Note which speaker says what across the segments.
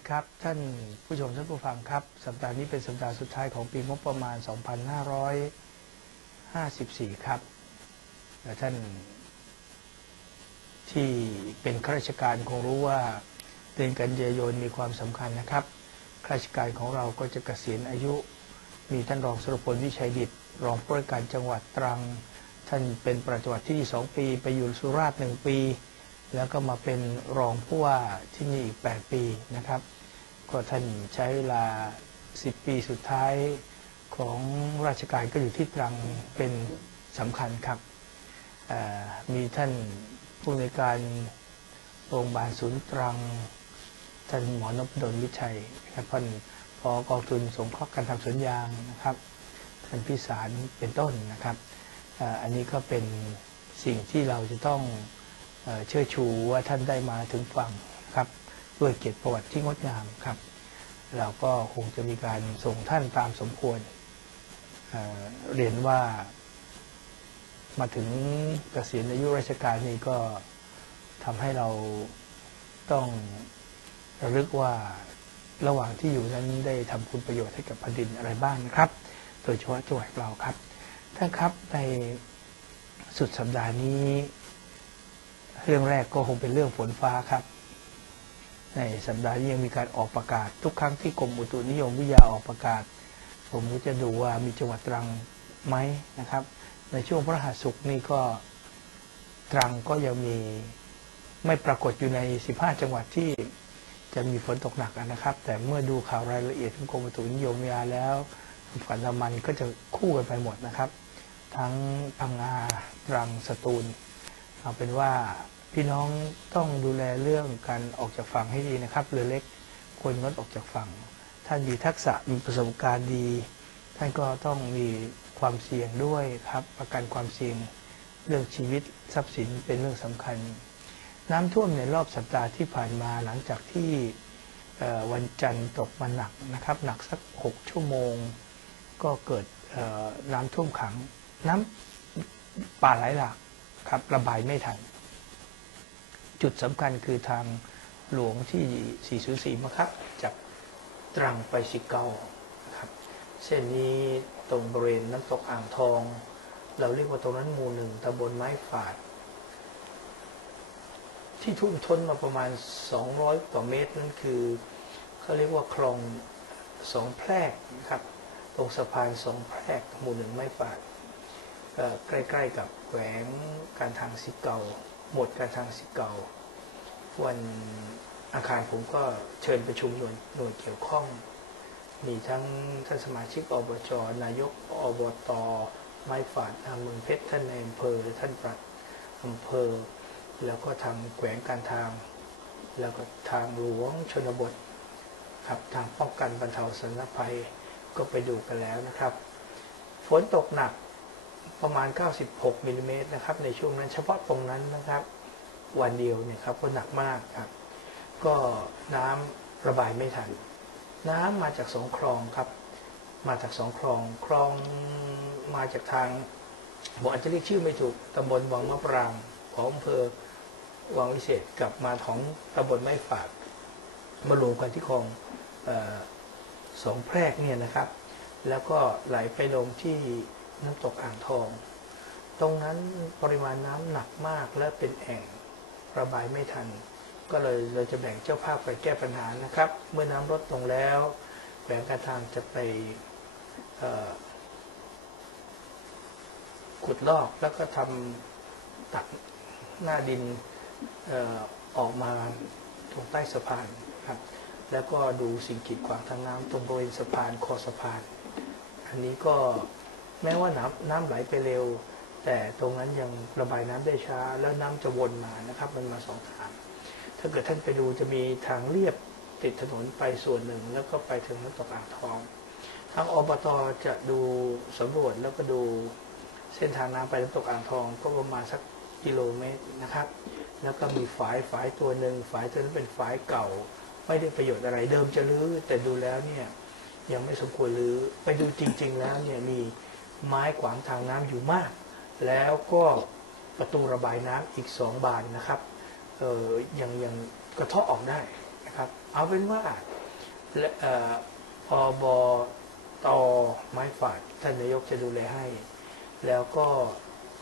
Speaker 1: ดีครับ ท่านผู้ชมท่านผู้ฟังครับ สัปดาห์นี้เป็นสัปดาห์สุดท้ายของปีงบประมาณ 2554 ครับและท่านที่เป็นข้าราชการคงรู้ว่าเดือนกันยายนมีความสำคัญนะครับข้าราชการของเราก็จะเกษียณอายุ มีท่านรองสุรพลวิชัยดิตรองผู้ว่าการจังหวัดตรัง ท่านเป็นประจังหวัดที่นี่สองปี ไปอยู่สุราษฎร์หนึ่งปี แล้วก็มาเป็นรองผู้ว่าที่นี่อีก 8 ปีนะครับ ก็ท่านใช้เวลา 10 ปีสุดท้ายของราชการก็อยู่ที่ตรังเป็นสำคัญครับ มีท่านผู้ในการโรงพยาบาลศูนย์ตรัง ท่านหมอนพดลวิชัยนะครับท่านพอกองทุนสงเคราะห์การทำสวนยางนะครับ ท่านพิสารเป็นต้นนะครับ อันนี้ก็เป็นสิ่งที่เราจะต้อง เอ่อชูว่าท่านได้มาถึงฝั่งครับด้วยเกียรติประวัติที่งดงามครับ เราก็คงจะมีการส่งท่านตามสมควรเเรียนว่ามาถึงเกษียณอายุราชการนี้ก็ทำให้เราต้องระลึกว่าระหว่างที่อยู่นั้นได้ทำคุณประโยชน์ให้กับแผ่นดินอะไรบ้างนะครับ โดยเฉพาะจังหวัดเราครับท่านครับในสุดสัปดาห์นี้ เรื่องแรกก็คงเป็นเรื่องฝนฟ้าครับ ในสัปดาห์นี้ยังมีการออกประกาศ ทุกครั้งที่กรมอุตุนิยมวิทยาออกประกาศ ผมก็จะดูว่ามีจังหวัดตรังไหมนะครับ ในช่วงพระหัสสุกร์นี่ก็ตรังก็ยังมีไม่ปรากฏอยู่ใน 15 จังหวัดที่จะมีฝนตกหนักนะครับ แต่เมื่อดูข่าวรายละเอียดของกรมอุตุนิยมวิทยาแล้วฝันดามันก็จะคู่กันไปหมดนะครับ ทั้งพังงาตรังสตูล เอาเป็นว่า พี่น้องต้องดูแลเรื่องการออกจากฝั่งให้ดีนะครับเรือเล็กควรงดออกจากฝั่ง ท่านมีทักษะมีประสบการณ์ดี ท่านก็ต้องมีความเสี่ยงด้วยครับ ประกันความเสี่ยงเรื่องชีวิตทรัพย์สินเป็นเรื่องสำคัญ น้ำท่วมในรอบสัปดาห์ที่ผ่านมาหลังจากที่วันจันทร์ตกมาหนักนะครับ หนักสัก 6 ชั่วโมง ก็เกิดน้ำท่วมขัง น้ำป่าไหลหลากครับระบายไม่ทัน จุดสำคัญคือทางหลวงที่ 404มะครับ จากตรังไปสิเกาครับ เส้นนี้ตรงบริเวณน้ำตกอ่างทอง เราเรียกว่าตรงนั้นหมู่หนึ่งตำบลไม้ฝาด ที่ทุ่มท้นมาประมาณ 200 กว่าเมตรนั่นคือเขาเรียกว่าคลองสองแพรกนะครับตรงสะพานสองแพรกหมู่หนึ่งไม้ฝาดก็ใกล้ๆกับแขวงการทางสิเกา หมดการทางสิเกาวันอาคารผมก็เชิญประชุมหน่วยหน่วยเกี่ยวข้อง มีทั้งท่านสมาชิกอบจนายกอบตไม้ฝาดอำเมืองเพชรท่านในอำเภอหรือท่านปลัดอำเภอ แล้วก็ทางแขวงการทาง แล้วก็ทางหลวงชนบทครับทางป้องกันบรรเทาสาธารณภัยก็ไปดูกันแล้วนะครับ ฝนตกหนัก ประมาณ 96มิลลิเมตรนะครับในช่วงนั้นเฉพาะตรงนั้นนะครับ วันเดียวเนี่ยครับก็หนักมากครับ ก็น้ำระบายไม่ทัน น้ำมาจากสองคลองครับ มาจากสองคลองคลองมาจากทางผมอาจจะเรียกชื่อไม่ถูกตำบลวังมะปรางของอำเภอวังวิเศษกับมาของตำบลไม้ฝาดมารวมกันที่คลองออสองแพรกเนี่ยนะครับ แล้วก็ไหลไปลงที่ น้ำตกอ่างทอง ตรงนั้นปริมาณน้ำหนักมากและเป็นแอ่งระบายไม่ทัน ก็เลยเราจะแบ่งเจ้าภาพไปแก้ปัญหานะครับ เมื่อน้ำลดลงแล้วแขวงการทางจะไปขุดลอกแล้วก็ทำตักหน้าดินอออกมาตรงใต้สะพานครับ แล้วก็ดูสิ่งกีดขวางทางน้ำตรงบริเวณสะพานคอสะพาน อันนี้ก็ แม้ว่าน้ำน้ำไหลไปเร็ว แต่ตรงนั้นยังระบายน้ำได้ช้า แล้วน้ำจะวนมานะครับ มันมาสองทาง ถ้าเกิดท่านไปดูจะมีทางเรียบติดถนนไปส่วนหนึ่ง แล้วก็ไปถึงน้ำตกอ่างทอง ทางอบตจะดูสำรวจแล้วก็ดูเส้นทางน้ำไปน้ำตกอ่างทองก็ประมาณสักกิโลเมตรนะครับ แล้วก็มีฝายฝายตัวหนึ่งฝายตัวนั้นเป็นฝายเก่า ไม่ได้ประโยชน์อะไรเดิมจะรื้อแต่ดูแล้วเนี่ยยังไม่สมควรรื้อไปดูจริง ๆ แล้วเนี่ยมี ไม้ขวางทางน้ำอยู่มาก แล้วก็ประตูระบายน้ำอีกสองบานนะครับเออยังยังกระเทาะออกได้นะครับ เอาเป็นว่าและเอ่ออบตไม้ฝาดท่านนายกจะดูแลให้ แล้วก็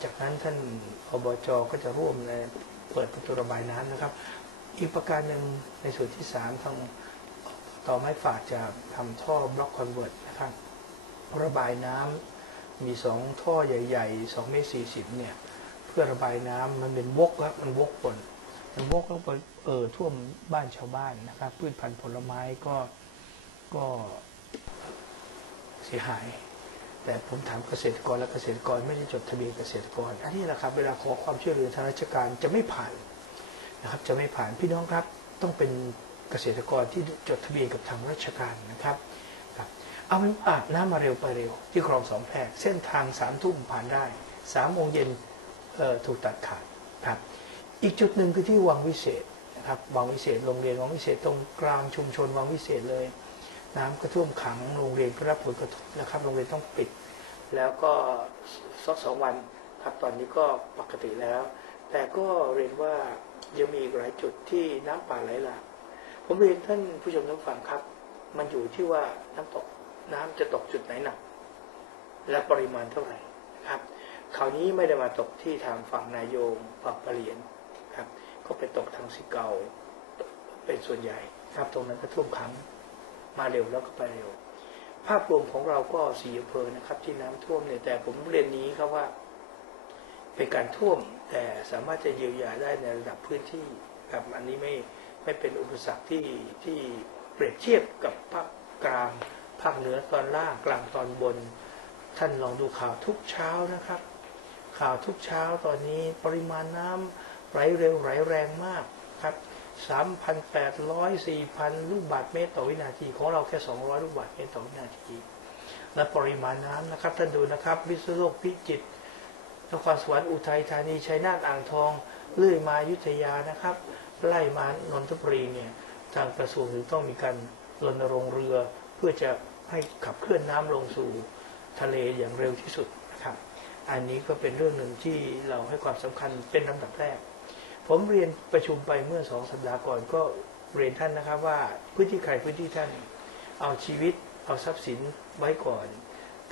Speaker 1: จากนั้นท่านอบจก็จะร่วมในเปิดประตูระบายน้ำนะครับ อีกประการหนึ่งในส่วนที่สามทางต่อไม้ฝาดจะทำท่อบล็อกคอนเวิร์ตนะครับระบายน้ำ มีสองท่อใหญ่ๆสองเมตรสี่สิบเนี่ย เพื่อระบายน้ำมันเป็นวกครับมันวกบนมันวกแล้วไปเออท่วมบ้านชาวบ้านนะครับ พืชพันธุ์ผลไม้ก็ก็เสียหาย แต่ผมถามเกษตรกรและเกษตรกรไม่ได้จดทะเบียนเกษตรกร อันนี้แหละครับ เวลาขอความช่วยเหลือทางราชการจะไม่ผ่านนะครับ จะไม่ผ่านพี่น้องครับ ต้องเป็นเกษตรกรที่จดทะเบียนกับทางราชการนะครับครับ เอาเป็นอาบน้ำมาเร็วไปเร็ว ที่คลองสองแพรกเส้นทางสามทุ่มผ่านได้สามโมงเย็นถูกตัดขาดครับอีกจุดหนึ่งคือที่วังวิเศษนะครับวังวิเศษโรงเรียนวังวิเศษตรงกลางชุมชนวังวิเศษเลย น้ำก็ท่วมขังโรงเรียนก็รับผลกระทบนะครับโรงเรียนต้องปิด แล้วก็สักสองวันครับตอนนี้ก็ปกติแล้ว แต่ก็เรียนว่ายังมีอีกหลายจุดที่น้ำป่าไหลหลากผมเรียนท่านผู้ชมท่านฟังครับ มันอยู่ที่ว่าน้ำตก น้ำจะตกจุดไหนหนัก และปริมาณเท่าไหร่นะครับคราวนี้ไม่ได้มาตกที่ทางฝั่งนายโยงฝั่งปะเหลียนครับ ก็ไปตกทางสิเกาเป็นส่วนใหญ่ครับตรงนั้นก็ท่วมขังมาเร็วแล้วก็ไปเร็ว ภาพรวมของเราก็สี่อำเภอนะครับ ที่น้ำท่วมเนี่ยแต่ผมเรียนนี้ครับว่า เป็นการท่วมแต่สามารถจะเยียวยาได้ในระดับพื้นที่ครับอันนี้ไม่ไม่เป็นอุปสรรคที่ที่เปรียบเทียบกับภาคกลาง ภาคเหนือตอนล่างกลางตอนบน ท่านลองดูข่าวทุกเช้านะครับ ข่าวทุกเช้าตอนนี้ปริมาณน้ำไหลเร็วไหลแรงมากครับ 3,800 4,000 ลูกบาศก์เมตรต่อวินาที ของเราแค่ 200 ลูกบาศก์เมตรต่อวินาที และปริมาณน้ำนะครับท่านดูนะครับวิษณุโลกพิจิตรนครสวรรค์อุทัยธานีชัยนาทอ่างทองเลื่อยมาอยุธยานะครับ ไล่มานนทบุรีเนี่ยทางกระทรวงถึงต้องมีการรณรงค์เรือเพื่อจะ ให้ขับเคลื่อนน้ำลงสู่ทะเลอย่างเร็วที่สุดนะครับ อันนี้ก็เป็นเรื่องหนึ่งที่เราให้ความสำคัญเป็นลำดับแรก ผมเรียนประชุมไปเมื่อสองสัปดาห์ก่อนก็เรียนท่านนะครับว่าพื้นที่ใครพื้นที่ท่านเอาชีวิตเอาทรัพย์สินไว้ก่อน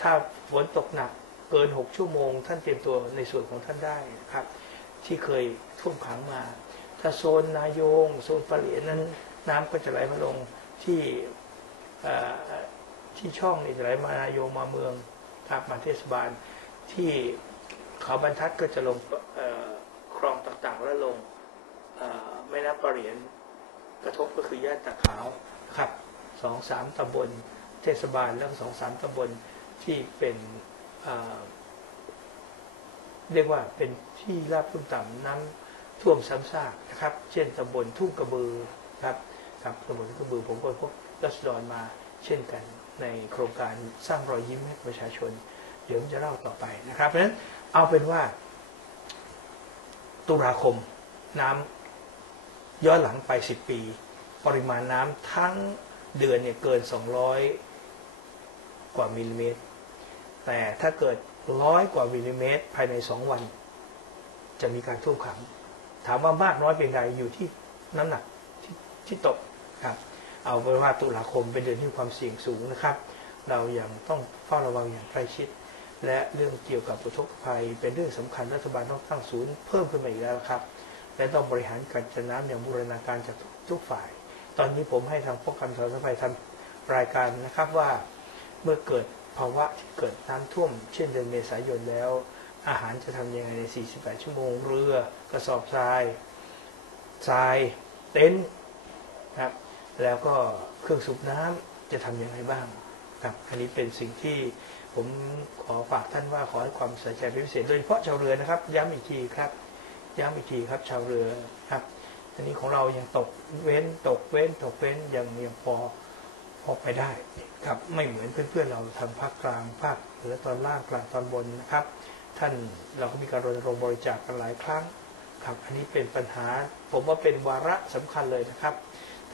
Speaker 1: ถ้าฝนตกหนักเกิน 6 ชั่วโมง ท่านเตรียมตัวในส่วนของท่านได้นะครับ ที่เคยท่วมขังมา ถ้าโซนนายง โซนปะเหลียนนั้น น้ำก็จะไหลมาลงที่ ที่ช่องนี่จะไหลมานายงมาเมืองครับมาเทศบาล ที่เขาบรรทัดก็จะลงคลองต่างๆ แล้วลงเอ่อแม่น้ำปะเหรียนกระทบก็คือย่านตะขาวครับสองสามตำบล เทศบาลแล้วสองสามตำบลที่เป็นเเรียกว่าเป็นที่ราบลุ่มต่ำน้ำท่วมซ้ำซากนะครับ เช่นตำบลทุ่งกระบือครับครับตำบลทุ่งกระบือผมก็พบรัศดรมา เช่นกันในโครงการสร้างรอยยิ้มให้ประชาชน เดี๋ยวผมจะเล่าต่อไปนะครับเพราะฉะนั้นเอาเป็นว่า ตุลาคมน้ำย้อนหลังไป 10 ปี ปริมาณน้ำทั้งเดือนเนี่ยเกิน 200 กว่ามิลลิเมตร แต่ถ้าเกิดร้อยกว่ามิลลิเมตร ภายใน 2 วัน จะมีการท่วมขัง ถามว่ามากน้อยเป็นไรอยู่ที่น้ำหนักทที่ตกครับ เอาเป็นว่าตุลาคมเป็นเดือนที่ความเสี่ยงสูงนะครับ เรายังต้องเฝ้าระวังอย่างใกล้ชิด และเรื่องเกี่ยวกับอุทกภัย เป็นเรื่องสำคัญรัฐบาลต้องตั้งศูนย์เพิ่มขึ้นมาอีกแล้วครับ และต้องบริหารการจัดน้ำอย่างบูรณาการจากทุกฝ่าย ตอนนี้ผมให้ทางป้องกันสาธารณภัยทำรายการนะครับว่าเมื่อเกิดภาวะที่เกิดน้ำท่วม เช่นเดือนเมษายนแล้ว อาหารจะทำยังไงใน 48 ชั่วโมง เรือกระสอบทรายทรายเต็นท์ครับ แล้วก็เครื่องสูบน้ำจะทำยังไงบ้างครับอันนี้เป็นสิ่งที่ผมขอฝากท่านว่าขอให้ความใส่ใจเป็นพิเศษโดยเฉพาะชาวเรือนะครับ ย้ำอีกทีครับ ย้ำอีกทีครับชาวเรือครับอันนี้ของเรายังตกเว้นตกเว้นตกเว้นยังยังพอพอไปได้ครับไม่เหมือนเพื่อนๆเราทางภาคกลางภาคเหนือตอนล่างกลางตอนบนนะครับ ท่านเราก็มีการรณรงค์บริจาคกันหลายครั้งครับ อันนี้เป็นปัญหา ผมว่าเป็นวาระสำคัญเลยนะครับ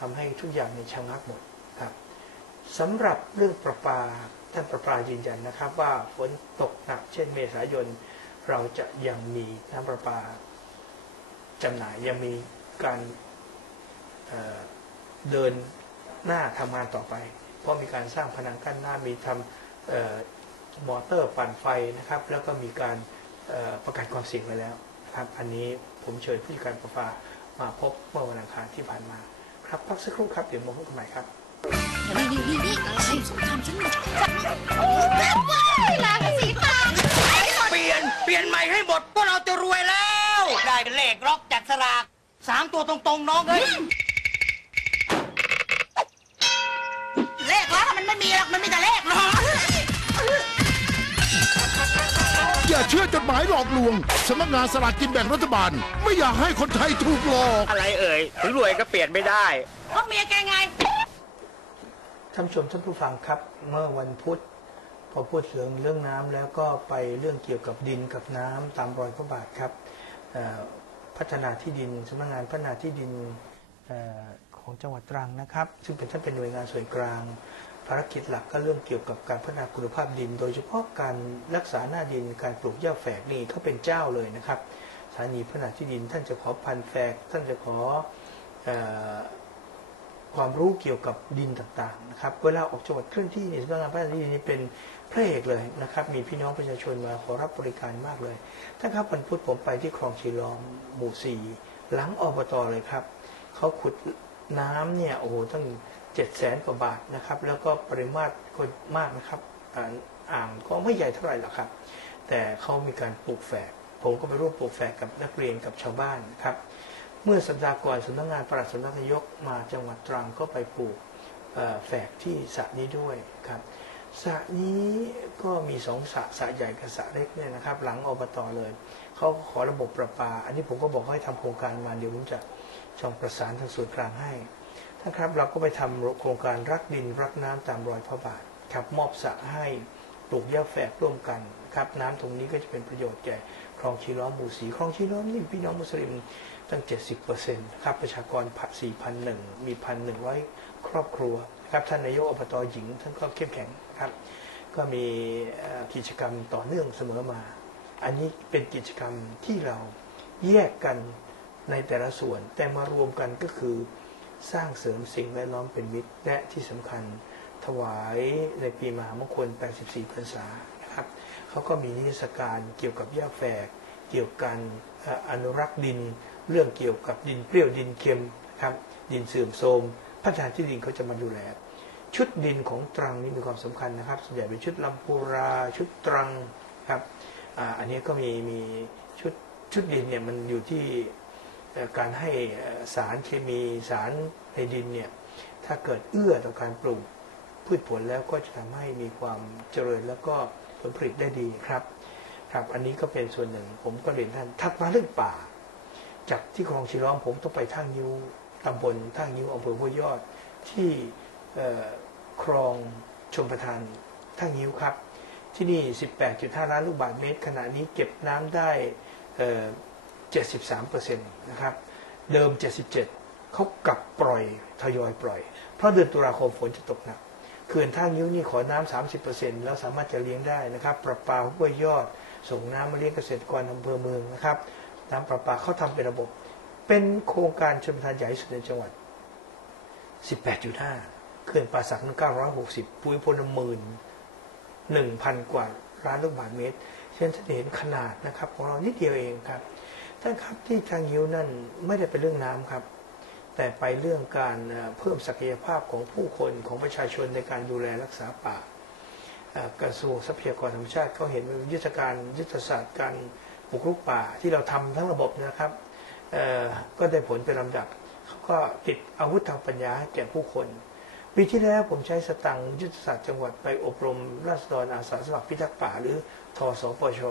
Speaker 1: ทำให้ทุกอย่างในชะงักหมดครับสำหรับเรื่องประปาท่านประปายืนยันนะครับ ว่าฝนตกหนัก เช่นเมษายน เราจะยังมีน้ำประปาจำหน่ายยังมีการเเดินหน้าทำงานต่อไป เพราะมีการสร้างผนังกั้นหน้ามีทำออมอเตอร์ปั่นไฟนะครับ แล้วก็มีการประกาศความเสี่ยงไว้แล้วนะครับ อันนี้ผมเชิญผู้การประปามาพบเมื่อวันอังคารที่ผ่านมา ครับพักสักครู่ครับเดี๋ยวมาพบกันใหม่ครับ
Speaker 2: นี่นี่นี่นี่อะไรสงครามฉันหมดล้างสีฟ้า
Speaker 3: เปลี่ยนเปลี่ยนใหม่ให้หมดพวกเราจะรวยแล้ว ได้เลขล็อกจากสลากสามตัวตรงๆน้องเอ้ย
Speaker 2: เลขแล้วมันไม่มีหรอกมันมีแต่เลขเนาะ
Speaker 4: อย่าเชื่อจดหมายหลอกลวงสำนักงานสลากกินแบ่งรัฐบาล ไม่อยากให้คนไทยถูกหลอก
Speaker 5: อะไรเอ่ยถึงรวยก็เปลี่ยนไม่ได้
Speaker 2: เพราะเมียแกไง
Speaker 1: ท่านผู้ชมท่านผู้ฟังครับ เมื่อวันพุธพอพูดถึงเรื่องน้ำแล้วก็ไปเรื่องเกี่ยวกับดินกับน้ำตามรอยพระบาทครับเอ่อพัฒนาที่ดินสำนักงานพัฒนาที่ดินเออของจังหวัดตรังนะครับ ซึ่งเป็นท่านเป็นหน่วยงานส่วนกลาง ภารกิจหลักก็เรื่องเกี่ยวกับการพัฒนาคุณภาพดิน โดยเฉพาะการรักษาหน้าดินการปลูกหญ้าแฝกนี่เขาเป็นเจ้าเลยนะครับสถานีพัฒนาที่ดิน ท่านจะขอพันแฝก ท่านจะขออความรู้เกี่ยวกับดินต่างๆนะครับเวลาออกจังหวัดเคลื่อนที่เนี่ยสำนักงานพัฒนาที่ดินนี่เป็นพระเอกเลยนะครับ มีพี่น้องประชาชนมาขอรับบริการมากเลยท่านครับวันพุธผมไปที่คลองชีล้อมหมู่สี่หลังอบตเลยครับเขาขุดน้ำเนี่ยโอ้โหตั้ง เจ็ดแสนกว่าบาทนะครับ แล้วก็ปริมาตรก็มากนะครับอ่างอ่างก็ไม่ใหญ่เท่าไหร่หรอกครับ แต่เขามีการปลูกแฝก ผมก็ไปร่วมปลูกแฝกกับนักเรียนกับชาวบ้านนะครับ เมื่อสัปดาห์ก่อนสำนักงานปลัดสำนักนายกมาจังหวัดตรังก็ไปปลูกแฝกที่สระนี้ด้วยครับสระนี้ก็มีสองสระสระใหญ่กับสระเล็กเนี่ยนะครับ หลังอบตเลยเขาขอระบบประปา อันนี้ผมก็บอกให้ทำโครงการมาเดี๋ยวผมจะช่องประสานทางส่วนกลางให้ ท่านครับ เราก็ไปทำโครงการรักดินรักน้ำตามรอยพระบาทครับมอบสระให้ปลูกหญ้าแฝกร่วมกันครับน้ำตรงนี้ก็จะเป็นประโยชน์แก่คลองชีล้อมหมู่สีคลองชีล้อมนี่พี่น้องมุสลิมตั้ง 70%ครับประชากรผัด4,001 มี 1,100 ครอบครัวครับท่านนายกอบตหญิงท่านก็เข้มแข็งครับ ก็มีกิจกรรมต่อเนื่องเสมอมา อันนี้เป็นกิจกรรมที่เราแยกกันในแต่ละส่วน แต่มารวมกันก็คือ สร้างเสริมสิ่งแวดล้อมเป็นมิตรและที่สำคัญถวายในปีมหามงคล 84 พรรษานะครับเขาก็มีนิทรรศการเกี่ยวกับหญ้าแฝก เกี่ยวกันอนุรักษ์ดิน เรื่องเกี่ยวกับดินเปรี้ยวดินเค็มครับดินเสื่อมโทรมพัฒนาที่ดินเขาจะมาดูแล ชุดดินของตรังนี่มีความสำคัญนะครับ ส่วนใหญ่เป็นชุดลำพูราชุดตรังครับออันนี้ก็มีมีชุดชุดดินเนี่ยมันอยู่ที่ การให้สารเคมีสารในดินเนี่ยถ้าเกิดเอื้อต่อการปลูกพืชผลแล้วก็จะทำให้มีความเจริญแล้วก็ผลผลิตได้ดีครับ ครับอันนี้ก็เป็นส่วนหนึ่ง ผมก็เรียนท่านถัดมาเรื่องป่า จากที่คลองชีร้องผมต้องไปท่างยิ้วตำบลท่างยิ้วอำเภอห้วยยอดที่คลองชมประทานท่างยิ้วครับ ที่นี่ 18.5 ล้านลูกบาศก์เมตร ขณะนี้เก็บน้ำได้ 73%นะครับเดิม 77เขากลับปล่อยทยอยปล่อย เพราะเดือนตุลาคมฝนจะตกหนักเขื่อนท่างิ้วนี่ขอน้ำ30%แล้วสามารถจะเลี้ยงได้นะครับ ประปาห้วยยอด ส่งน้ำมาเลี้ยงเกษตรกรอำเภอเมืองนะครับ น้ำประปาเขาทำเป็นระบบ เป็นโครงการชนประทานใหญ่ที่สุดในจังหวัด 18.5เขื่อนป่าสักนั้น960 ปุ้ยพลหมื่น1,000 กว่าล้านลูกบาศก์เมตร เช่นท่านเห็นขนาดนะครับของเรานิดเดียวเองครับ ท่านครับที่ทางยิวนั่นไม่ได้เป็นเรื่องน้ำครับ แต่ไปเรื่องการเพิ่มศักยภาพของผู้คนของประชาชนในการดูแลรักษาป่ากระทรวงทรัพยากรธรรมชาติเขาเห็นยุทธการยุทธศาสตร์การปลูกรุกป่าที่เราทำทั้งระบบนะครับก็ได้ผลเป็นลำดับเขาก็ติดอาวุธทางปัญญาแก่ผู้คนปีที่แล้วผมใช้สตังยุทธศาสตร์จังหวัดไปอบรมราษฎรอาสาสมัครพิทักษ์ป่าหรือทสปช